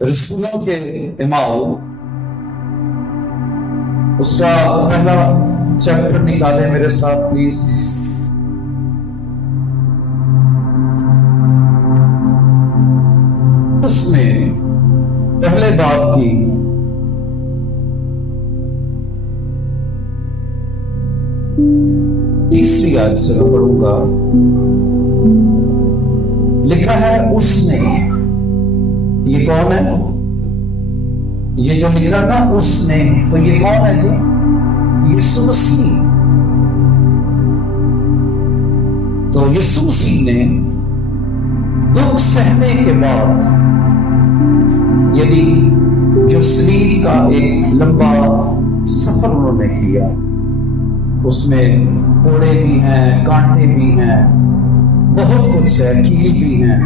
رسولوں کے امام اس کا پہلا چیپٹر نکالے میرے ساتھ پلیز۔ اس میں پہلے باب کی تیسری آیت سے میں پڑھوں گا۔ لکھا ہے اس نے، یہ کون ہے؟ یہ جو لکھا نا اس نے، تو یہ کون ہے جی؟ یسوع مسیح۔ تو یسوع مسیح نے دکھ سہنے کے بعد، یعنی جو صلیب کا ایک لمبا سفر انہوں نے کیا، اس میں کوڑے بھی ہیں، کانٹے بھی ہیں، بہت کچھ ہے، کیل بھی ہیں۔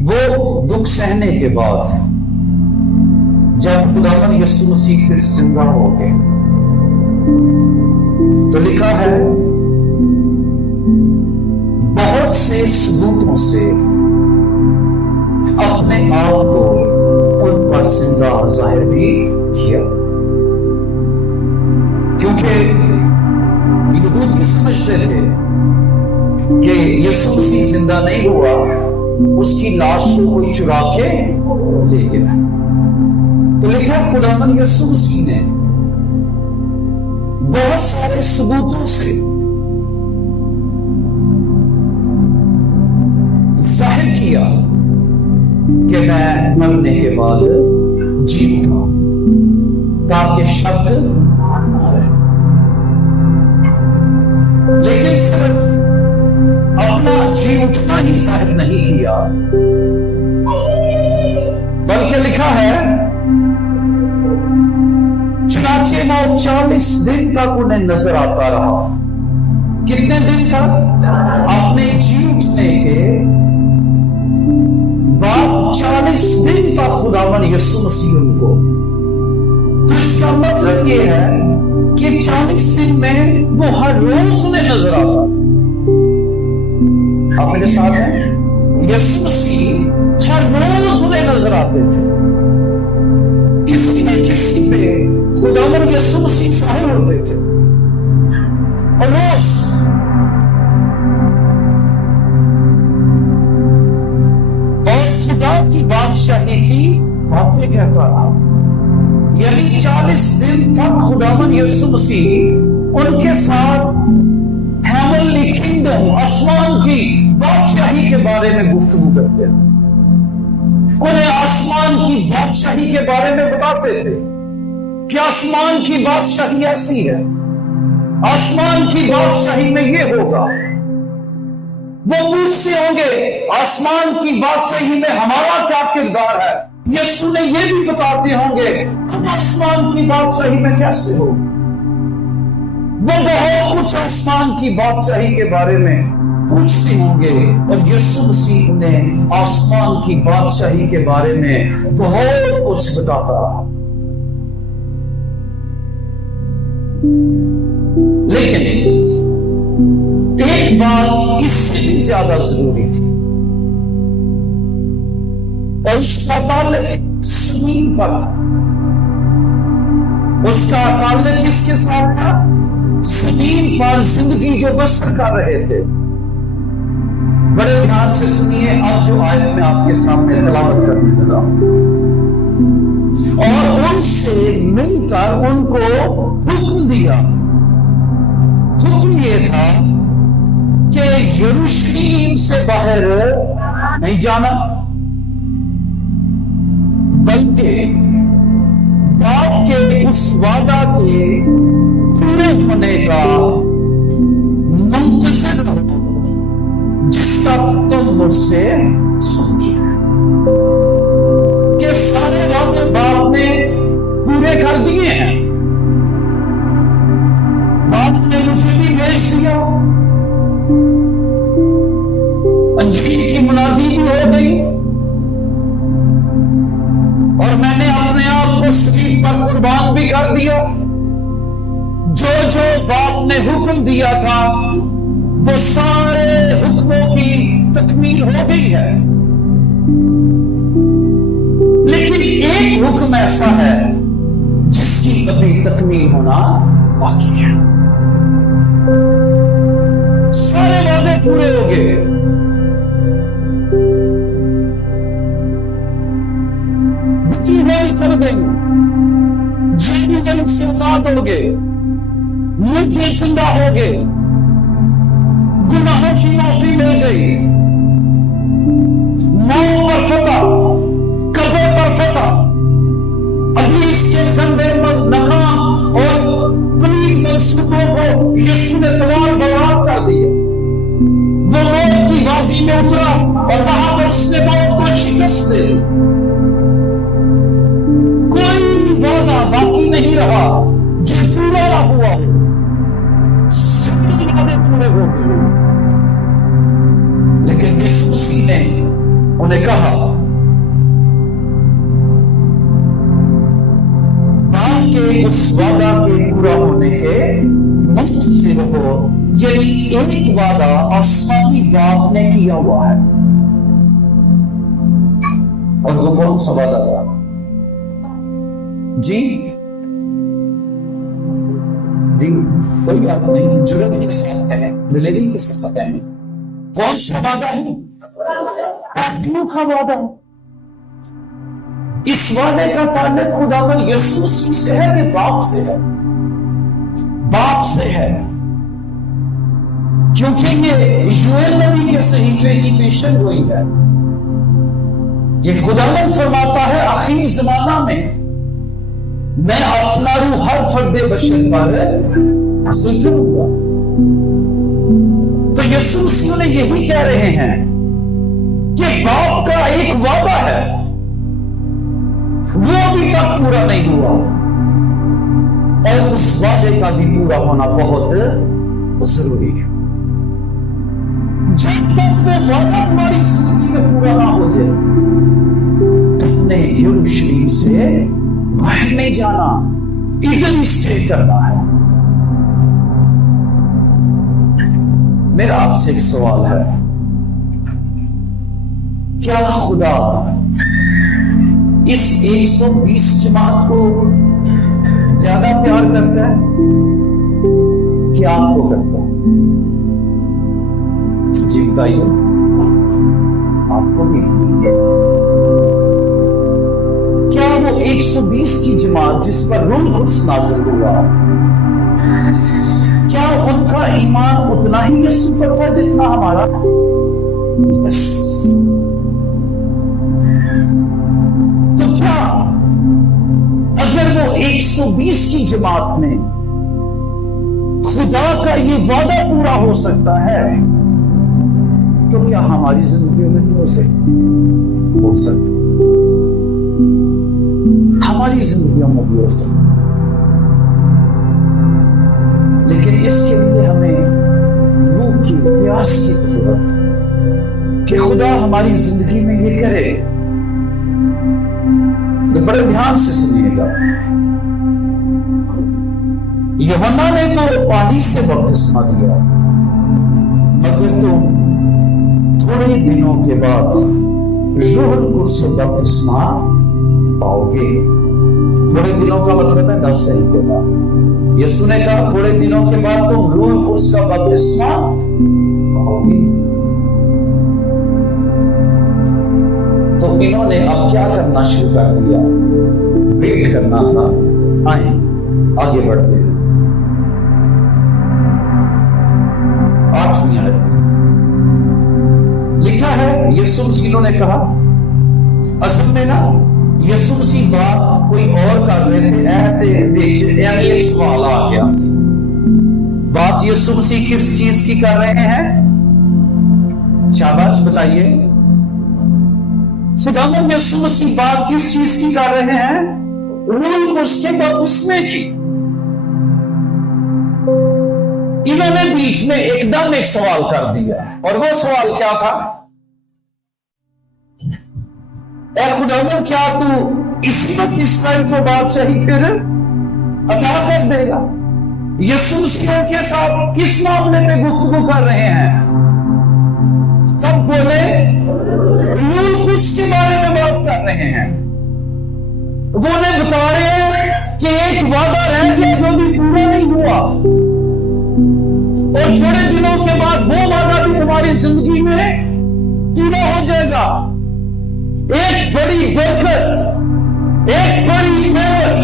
وہ دکھ سہنے کے بعد جب خداوند یسوع مسیح پھر زندہ ہو گئے تو لکھا ہے بہت سے ثبوتوں سے اپنے آپ کو ان پر زندہ ظاہر بھی کیا، کیونکہ یہودی سمجھتے تھے کہ یسوع مسیح زندہ نہیں ہوا، اس کی لاش کو کوئی چرا کے لے گیا۔ تو لکھا خداوند یسوع مسیح نے بہت سارے ثبوتوں سے ظاہر کیا کہ میں مرنے کے بعد جی اٹھا، تاکہ شک نہ رہے۔ لیکن صرف اپنا جی اٹھنا ہی ظاہر نہیں کیا، بلکہ لکھا ہے چنانچہ وہ 40 دن تک انہیں نظر آتا رہا۔ کتنے دن تک؟ اپنے جی اٹھنے کے بعد 40 دن تک خداوند یسوع مسیح ان کو۔ تو اس کا مطلب یہ ہے کہ 40 دن میں وہ ہر روز انہیں نظر آتا تھا۔ آپ میرے ساتھ ہیں؟ یسوع مسیح ہر روز انہیں نظر آتے تھے، کسی نہ کسی پہ خداوند یسوع مسیح ظاہر ہوتے تھے، اور روز اور خدا کی بادشاہی کی باتیں کہتا رہا۔ یعنی 40 دن تک خداوند یسوع مسیح ان کے ساتھ ہیونلی کنگڈم، آسمان کی بادشاہی کے بارے میں گفتگو کرتے ہیں، انہیں آسمان کی بادشاہی کے بارے میں بتاتے تھے کہ آسمان کی بادشاہی ایسی ہے، آسمان کی بادشاہی میں یہ ہوگا۔ وہ پوچھتے ہوں گے آسمان کی بادشاہی میں ہمارا کیا کردار ہے؟ یسوع نے یہ بھی بتاتے ہوں گے ہم آسمان کی بادشاہی میں کیسے ہو۔ وہ بہت کچھ آسمان کی بادشاہی کے بارے میں پوچھتے ہوں گے، اور یسوع مسیح نے آسمان کی بادشاہی کے بارے میں بہت کچھ بتاتا رہا۔ لیکن ایک بات اس سے بھی زیادہ ضروری تھی، اور اس کا تعلق زمین پر تھا۔ اس کا تعلق کس کے ساتھ تھا؟ زمین پر زندگی جو بسر کر رہے تھے۔ بڑے دھیان سے سنیے، اب جو آیت میں آپ کے سامنے تلاوت کرنے لگا، اور ان سے مل کر ان کو حکم دیا۔ حکم یہ تھا کہ یروشلم سے باہر نہیں جانا، بلکہ باپ کے اس وعدہ کے پورے ہونے کا منتظر رہو جس کا تم مجھ سے سن چکے، کہ سارے وعدے باپ نے پورے کر دیے ہیں۔ باپ نے مجھے بھی بھیج دیا، انجیل کی منادی بھی ہو گئی، اور میں نے اپنے آپ کو صلیب پر قربان بھی کر دیا۔ جو جو باپ نے حکم دیا تھا وہ سارے حکموں کی تکمیل ہو گئی ہے۔ ایسا ہے جس کی ابھی تکمیل ہونا باقی ہے. سارے وعدے پورے ہو گئے، بچی میل کر گئی، جیوی جن سے اولاد ہو گئے، ملک شندہ ہو گئے، گناہوں کی معافی مل گئی، موت پر فتح، قبر پر فتح، ابلیس کے گندے ناکام اور پلید منصوبوں کو یسوع نے تمام برباد کر دیا. وہ موت کی وادی میں اترا اور وہاں پر اس نے موت کو شکست دے دی. کوئی وعدہ باقی نہیں رہا جو پورا نہ ہوا ہو. سب وعدے پورے ہو گئے، لیکن اس مسیح نے انہیں کہا باپ کے اس وعدہ کے پورا ہونے کے منتظر رہو. یعنی ایک وعدہ آسمانی باپ نے کیا ہوا ہے، اور وہ کون سا وعدہ تھا؟ جی کوئی بات نہیں، جرم کے ساتھ ہے، دلیری کے ساتھ ہے. کون سا وعدہ ہے؟ آتما کا وعدہ. اس وعدے کا تعلق خداوند یسوع مسیح سے ہے کہ باپ سے ہے؟ باپ سے ہے، کیونکہ یہ یوئیل نبی کے صحیفے کی پیشن گوئی ہے. یہ خداوند فرماتا ہے آخری زمانہ میں میں اپنا روح ہر فرد بشر پر حاصل کروں گا. تو یسوع مسیح نے یہی کہہ رہے ہیں کہ باپ کا ایک وعدہ ہے، وہ ابھی تک پورا نہیں ہوا، اور اس وعدے کا بھی پورا ہونا بہت ضروری ہے. جب تک وہ وعدہ ہماری زندگی میں پورا نہ ہو جائے تو نے یروشلم سے باہر نہیں جانا، ادھر ہی اسٹے کرنا ہے. میرا آپ سے ایک سوال ہے، کیا خدا اس 120 جماعت کو زیادہ پیار کرتا ہے کیا آپ کو کرتا ہے؟ جی بتائیے، آپ کو بھی کیا وہ 120 کی جماعت جس پر روح القدس نازل ہوا، کیا ان کا ایمان اتنا ہی یسوع پر تھا جتنا ہمارا؟ تو کیا اگر وہ 120 کی جماعت میں خدا کا یہ وعدہ پورا ہو سکتا ہے تو کیا ہماری زندگیوں میں نہیں ہو سکتا؟ ہماری زندگیوں میں بھی ہو سکتا، لیکن اس کے لیے ہمیں روح کی پیاس کی ضرورت ہے کہ خدا ہماری زندگی میں یہ کرے. بڑے دھیان سے سنیے گا. یوحنا نے تو پانی سے بپتسمہ دیا، مگر تم تھوڑے دنوں کے بعد روح القدس سے بپتسمہ پاؤ گے. تھوڑے دنوں کا مطلب ہے 10 دن کے بعد. یسوع نے کہا تھوڑے دنوں کے بعد تم روح القدس کا بپتسمہ پاؤ گے. تو انہوں نے اب کیا کرنا شروع کر دیا؟ ویٹ کرنا تھا. آئیں آگے بڑھتے ہیں. 8ویں آیت لکھا ہے، یسوع مسیح نے کہا، اصل میں نا یسوع مسیح بات کوئی اور کر رہے تھے، یعنی ایک سوال آ گیا. بات یسوع مسیح کس چیز کی کر رہے ہیں؟ شاباش بتائیے. خداوند یسوع مسیح بات کس چیز کی کر رہے ہیں؟ روح القدس کے بپتسمے کی. انہوں نے بیچ میں ایک دم ایک سوال کر دیا، اور وہ سوال کیا تھا؟ اے خداوند کیا تو اسی وقت اسرائیل کو بادشاہی پھر عطا کر دے گا؟ یسوع مسیح کے ساتھ کس معاملے پہ گفتگو کر رہے ہیں؟ سب بولے روح القدس کے بارے میں بات کر رہے ہیں. وہ انہیں بتا رہے ہیں کہ ایک وعدہ رہ گیا جو بھی پورا نہیں ہوا، اور تھوڑے دنوں کے بعد وہ وعدہ بھی تمہاری زندگی میں پورا ہو جائے گا۔ ایک بڑی برکت، ایک بڑی فیور،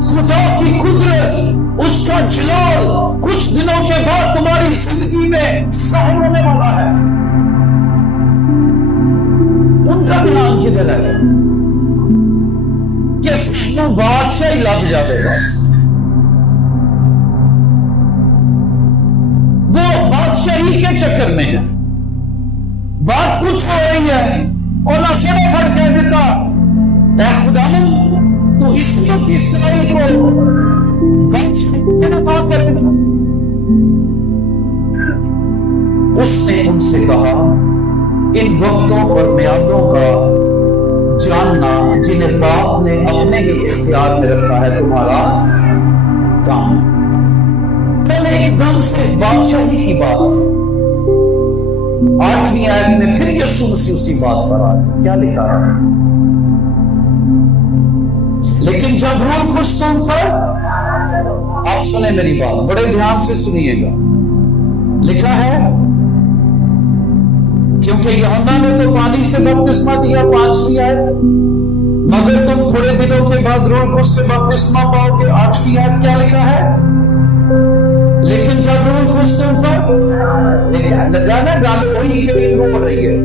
خدا کی قدرت، اس کا جلال کچھ دنوں کے بعد تمہاری زندگی میں ظاہر ہونے والا ہے۔ ان کا دھیان کدھر ہے کہ سانو بادشاہی لگ جائے، بس وہ بادشاہی کے چکر میں ہے، بات کچھ ہو رہی ہے اور نہ فٹافٹ کہہ دیتا اے خداوند تو اس وقت اسرائیل کو بادشاہی عطا کرے گا۔ اس نے ان سے کہا ان وقتوں اور میعادوں کا جاننا جنہیں باپ نے اپنے ہی اختیار میں رکھا ہے تمہارا کام۔ میں نے ایک دم سے بادشاہی کی بات، 8ویں آیت میں پھر یسوع مسیح اسی بات پر آئے، کیا لکھا ہے؟ لیکن جب روح القدس تم پر، آپ سنیں میری بات بڑے دھیان سے سنیے گا، لکھا ہے کیونکہ یوحنا نے تو پانی سے بپتسمہ دیا 5ویں آیت، مگر تم تھوڑے دنوں کے بعد روح القدس سے بپتسمہ پاؤ گے 8ویں آیت، کیا لکھا ہے؟ لیکن جب روح القدس تم پر، لگا نا گالو ہوئی فیلنگ ہو رہی ہے،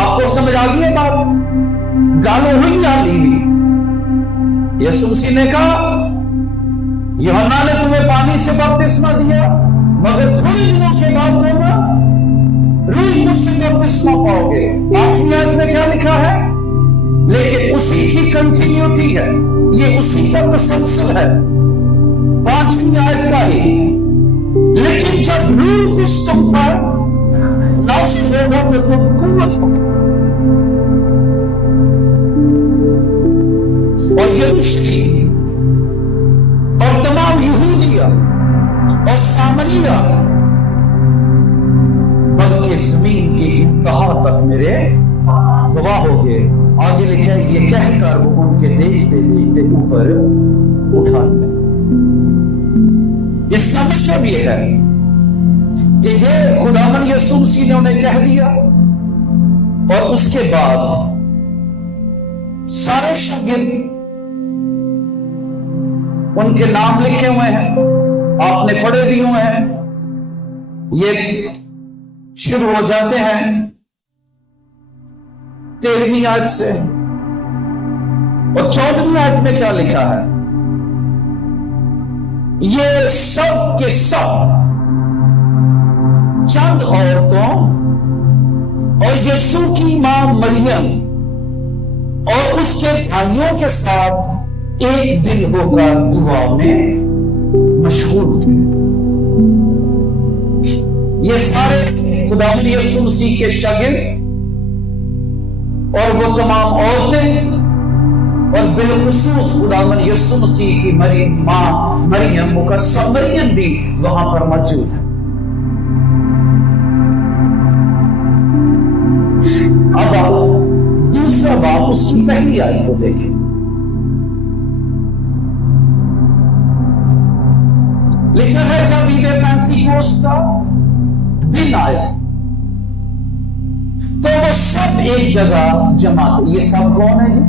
آپ کو سمجھ آ گئی ہے بات؟ گالو ہوئی یا لیوی؟ یسوع مسیح نے کہا یوحنا نے تمہیں پانی سے بپتسمہ دیا مگر تھوڑے دنوں کے بعد تم روح القدس سے بپتسمہ پاؤ گے۔ 8ویں آیت میں کیا لکھا ہے؟ لیکن اسی کی کنٹینیوٹی ہے، یہ اسی کا تسلسل ہے 5ویں آیت کا ہی۔ لیکن جب روح القدس تم پر نازل ہوگا تو تم قوت ہوگا، اور یروشلم اور تمام یہودیہ اور سامریہ بلکہ زمین کی انتہا تک میرے گواہ ہو گئے۔ آگے لکھا ہے یہ کہہ کر وہ ان کے دیکھتے دیکھتے اوپر اٹھا لیا۔ اس کا مطلب یہ ہے کہ یہ خداوند یسوع مسیح نے انہیں کہہ دیا، اور اس کے بعد سارے شاگرد، ان کے نام لکھے ہوئے ہیں، آپ نے پڑھے بھی ہوئے ہیں، یہ شروع ہو جاتے ہیں 13ویں آیت سے، اور 14ویں آیت میں کیا لکھا ہے؟ یہ سب کے سب چند عورتوں اور یسوع کی ماں مریم اور اس کے بھائیوں کے ساتھ ایک دل ہو کر دعا میں مشغول تھے۔ یہ سارے خداوند یسوع مسیح کے شاگرد اور وہ تمام عورتیں، اور بالخصوص خداوند یسوع مسیح کی ماں مریم مقدسہ مریم بھی وہاں پر موجود ہے۔ اب آپ دوسرا باب اس کی پہلی آیت کو دیکھیں، لکھا ہے جب عید پینتیکوست کا دن آیا تو وہ سب ایک جگہ جمع تھے۔ یہ سب کون ہے جی؟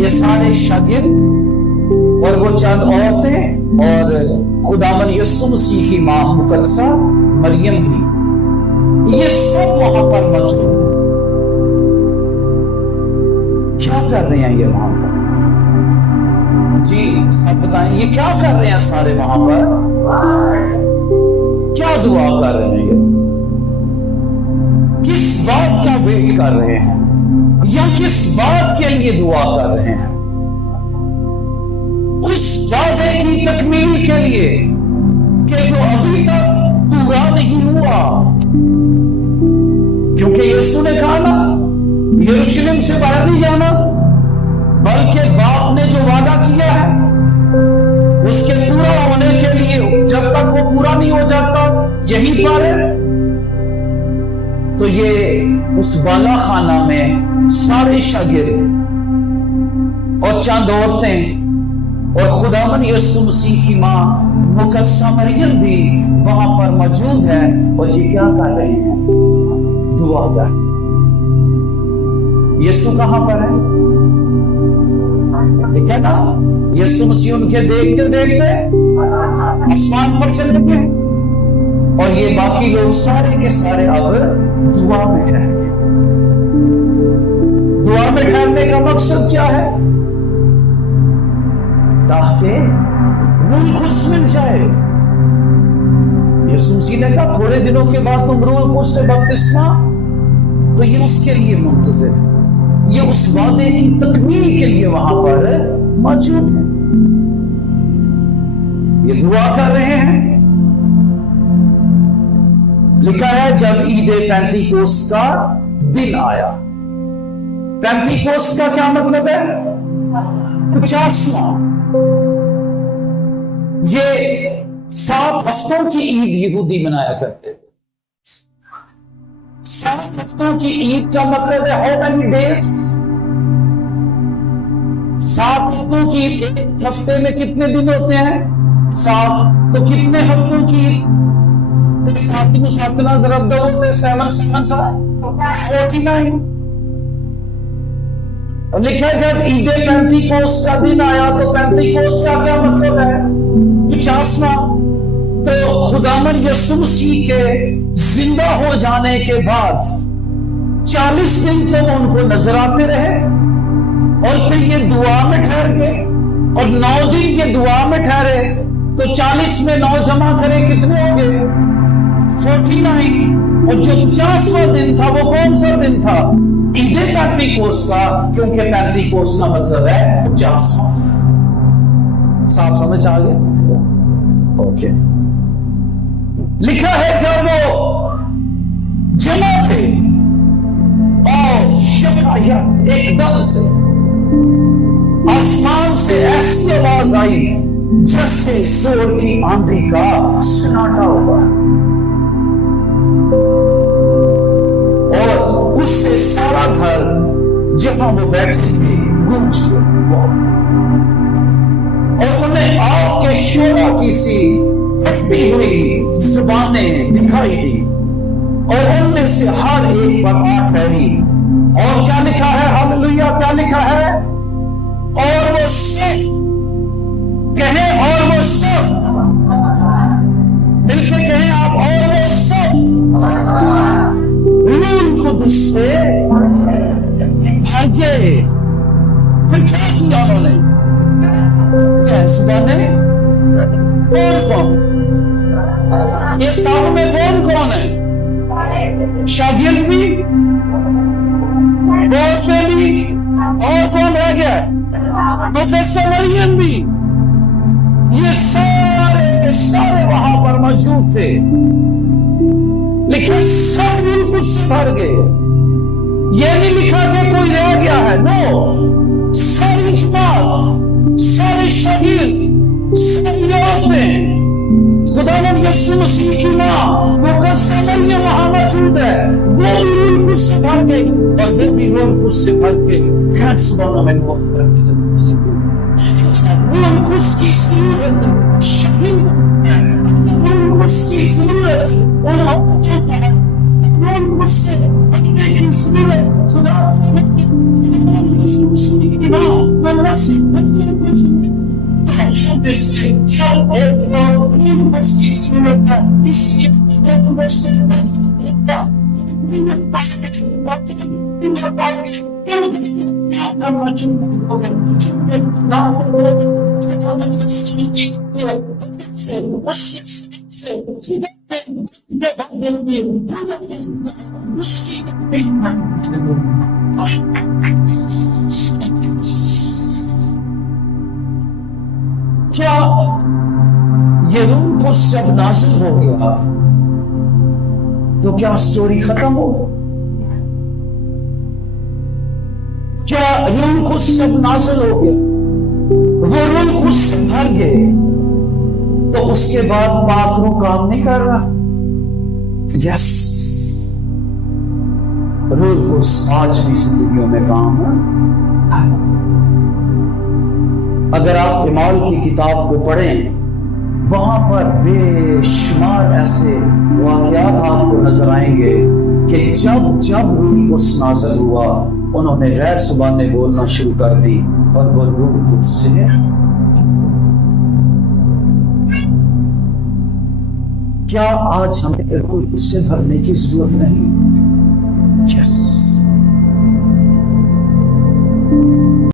یہ سارے شاگرد اور وہ چند عورتیں اور خداوند یسوع مسیح کی ماں مقدسہ مریم بھی، یہ سب وہاں پر موجود ہیں۔ کیا کر رہے ہیں یہ وہاں پر؟ جی سب بتائیں یہ کیا کر رہے ہیں سارے وہاں پر؟ کیا دعا کر رہے ہیں؟ یہ کس بات کا ویٹ کر رہے ہیں یا کس بات کے لیے دعا کر رہے ہیں؟ اس وعدے کی تکمیل کے لیے کہ جو ابھی تک پورا نہیں ہوا، کیونکہ یسوع نے کہا نا یروشلم سے باہر نہیں جانا، بلکہ باپ نے جو وعدہ کیا ہے اس کے پورا ہونے کے لیے جب تک وہ پورا نہیں ہو جاتا یہیں پر ہے۔ تو یہ اس بالا خانہ میں سارے شاگرد اور چند عورتیں اور خداوند یسوع مسیح کی ماں مقدسہ مریم بھی وہاں پر موجود ہے، اور یہ کیا کر رہے ہیں؟ دعا کر۔ یسوع کہاں پر ہے؟ دیکھا نا، یسوع مسیح ان کے دیکھتے دیکھتے آسمان پر چلے گئے، اور یہ باقی لوگ سارے کے سارے اب دعا میں ٹھہر گئے۔ دعا میں ٹھہرنے کا مقصد کیا ہے؟ تاکہ روح القدس مل جائے۔ یسوع مسیح نے کہا تھوڑے دنوں کے بعد تم روح القدس سے بپتسمہ، تو یہ اس کے لیے منتظر ہے، یہ اس وعدے کی تکمیل کے لیے وہاں پر موجود ہے۔ یہ دعا کر رہے ہیں۔ لکھا ہے جب عید پینتیکوس کا دن آیا۔ پینتیکوس کا کیا مطلب ہے؟ 50واں۔ یہ 7 ہفتوں کی عید یہودی منایا کرتے۔ 7 ہفتوں کی عید کا مطلب ہے how many days؟ 7 ہفتوں کی عید، ایک ہفتے میں کتنے دن ہوتے ہیں؟ 7۔ تو کتنے ہفتوں کی عید؟ 7 دنوں 7 ضرب دو، 7 49۔ اور لکھا جب عید پینتیکوس کا دن آیا، تو پینتیکوس کا کیا مطلب ہے؟ 50واں۔ تو خداوند یسوع مسیح کے زندہ ہو جانے کے بعد 40 دن تو ان کو نظر آتے رہے، اور پھر یہ دعا میں ٹھہر گئے، اور 9 دن یہ دعا میں ٹھہرے، تو 40 میں 9 جمع کرے کتنے ہو گئے؟ 49۔ اور جو 50واں دن تھا وہ کون سا دن تھا؟ عید پینتیکوس کا، کیونکہ پینتیکوس کا مطلب ہے 50واں۔ صاحب سمجھ آ گئے؟ اوکے۔ لکھا ہے جب وہ جمع تھے، اور یکایک ایک دم سے آسمان سے ایسی آواز آئی جیسے زور کی آندھی کا سناٹا ہوتا ہے، اور اس سے سارا گھر جہاں وہ بیٹھے تھے گونج گیا، اور انہیں آگ کے شعلہ کی سی پھٹتی ہوئی زبانیں دکھائی دی، اور ان میں سے ہر ایک پر آ ٹھہری۔ اور کیا لکھا ہے؟ ہاللویا! کیا لکھا ہے؟ اور وہ سب کہیں، اور وہ سب مل کے کہیں آپ، اور وہ سب روح القدس سے بھر گئے۔ پھر کیا کیا انہوں نے؟ زبانیں کون؟ یہ سب میں کون ہے؟ شاگرد بھی، بولتے بھی، اور کون رہ گیا؟ مقدسہ مریم بھی۔ یہ سارے کے سارے وہاں پر موجود تھے، لیکن سب روح القدس سے بھر گئے۔ یہ نہیں لکھا کہ کوئی رہ گیا ہے، نو، ساری جماعت، سارے شاگرد، ساری عورتیں، خداوند یسوع مسیح کی ماں مقدسہ مریم وہاں موجود ہے، وہ بھی روح القدس سے بھر گئی، اور وہ بھی روح القدس سے بھر کے خیر زبانوں میں وہ کرنے لگی۔ روح القدس کی ضرورت شاگرد ہے، روح القدس کی ضرورت روح القدس سے بھرنے کی ضرورت۔ خداوند یسوع مسیح کی ماں مقدسہ مریم کو کیا یہ روح القدس جب نازل ہو گیا تو کیا سٹوری ختم ہو گئی؟ کیا روح القدس جب نازل ہو گیا، وہ روح القدس سے بھر گئے، تو اس کے بعد پاک روح کام نہیں کر رہا؟ یس، روح القدس آج بھی زندگیوں میں کام ہے۔ اگر آپ اعمال کی کتاب کو پڑھیں، وہاں پر بے شمار ایسے واقعات آپ کو نظر آئیں گے کہ جب روح القدس نازل ہوا، انہوں نے غیر زبانیں بولنا شروع کر دی اور وہ روح القدس سے۔ کیا آج ہمیں روح القدس سے بھرنے کی ضرورت نہیں؟ یس